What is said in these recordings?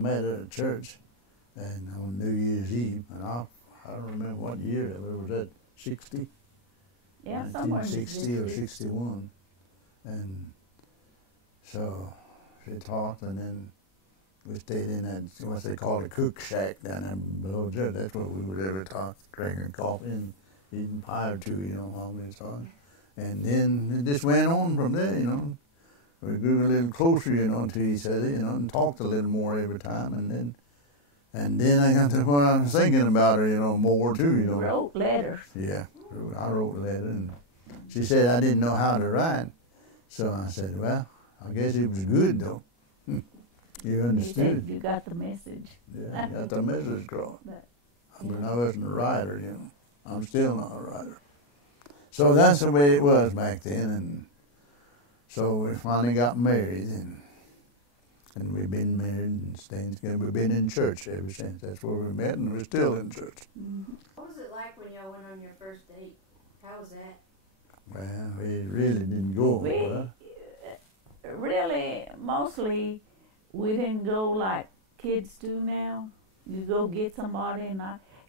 met at a church, and on New Year's Eve, and I don't remember what year it was. Was that 60? Yeah, somewhere in the 1960 or 60s. 61. And so she talked, and then we stayed in that, what they call a cook shack down there below church. That's what we would ever talk, drinking coffee and eating pie or two, while we was talking. And then it just went on from there, We grew a little closer, to each other, and talked a little more every time. And then I got to where I was thinking about her, more too, You wrote letters. Yeah, I wrote a letter, and she said I didn't know how to write. So I said, well, I guess it was good, though. You understood. You got the message. Yeah, I got the message across. I mean, I wasn't a writer, I'm still not a writer. So that's the way it was back then, and so we finally got married, and we've been married and staying together. We've been in church ever since. That's where we met, and we're still in church. Mm-hmm. What was it like when y'all went on your first date? How was that? Well, we really didn't go well. Really, mostly, we didn't go like kids do now. You go get somebody, and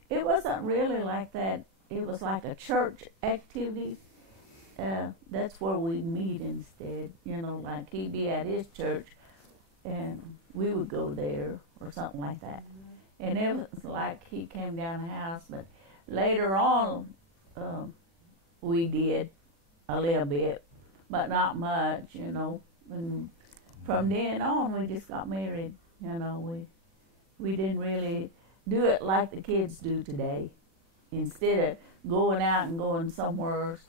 it wasn't really like that. It was like a church activity. That's where we meet instead. Like he'd be at his church, and we would go there or something like that. And it was like he came down the house, but later on, we did a little bit, but not much, And from then on, we just got married. We didn't really do it like the kids do today. Instead of going out and going somewhere,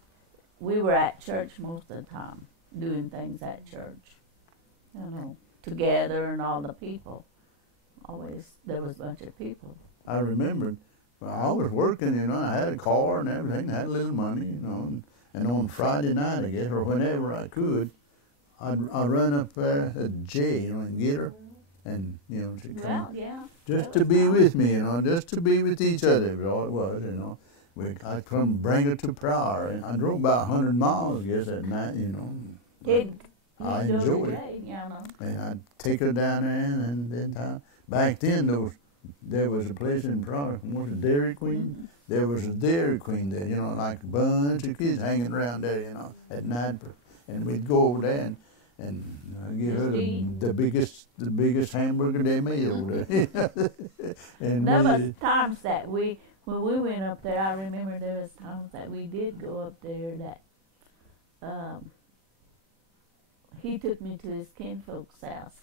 we were at church most of the time, doing things at church, together and all the people. Always, there was a bunch of people. I remembered, I was working, I had a car and everything, had a little money, and on Friday night, I guess, or whenever I could, I'd run up there at Jay, and get her, and, she'd come. Well, yeah. Just to be with me, just to be with each other, was all it was, I'd come bring her to Pryor, and I drove about 100 miles, I guess, that night, I enjoyed it. And I'd take her down there, and then back then, there was a place in Pryor, was a Dairy Queen? Mm-hmm. There was a Dairy Queen there, like a bunch of kids hanging around there, at night, and we'd go over there, and give her the biggest hamburger they made over there. And there was times that when we went up there, I remember there was times that we did go up there that he took me to his kinfolk's house.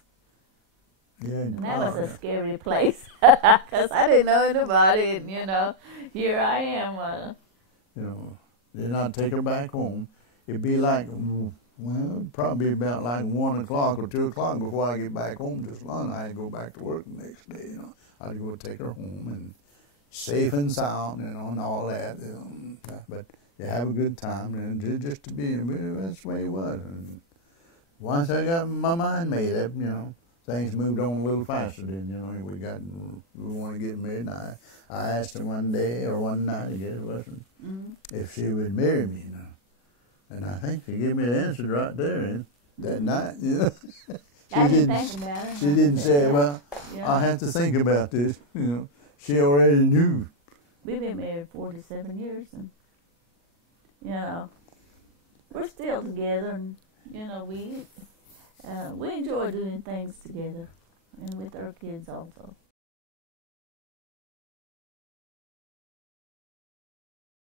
Yeah, and that was a scary place because I didn't know anybody, and here I am. Then I'd take her back home. It'd be like, probably about like 1 o'clock or 2 o'clock before I get back home. Just long, I'd go back to work the next day. I'd go take her home and safe and sound, and all that. But you have a good time, and just to be, that's the way it was. And once I got my mind made up, things moved on a little faster than, we want to get married. And I asked her one day, or one night, I guess it wasn't, if she would marry me, And I think she gave me the answer right there that night, I didn't think about it. She didn't say, well, I have to think about this, She already knew. We've been married 47 years, and, we're still together, and, we enjoy doing things together, and with our kids also.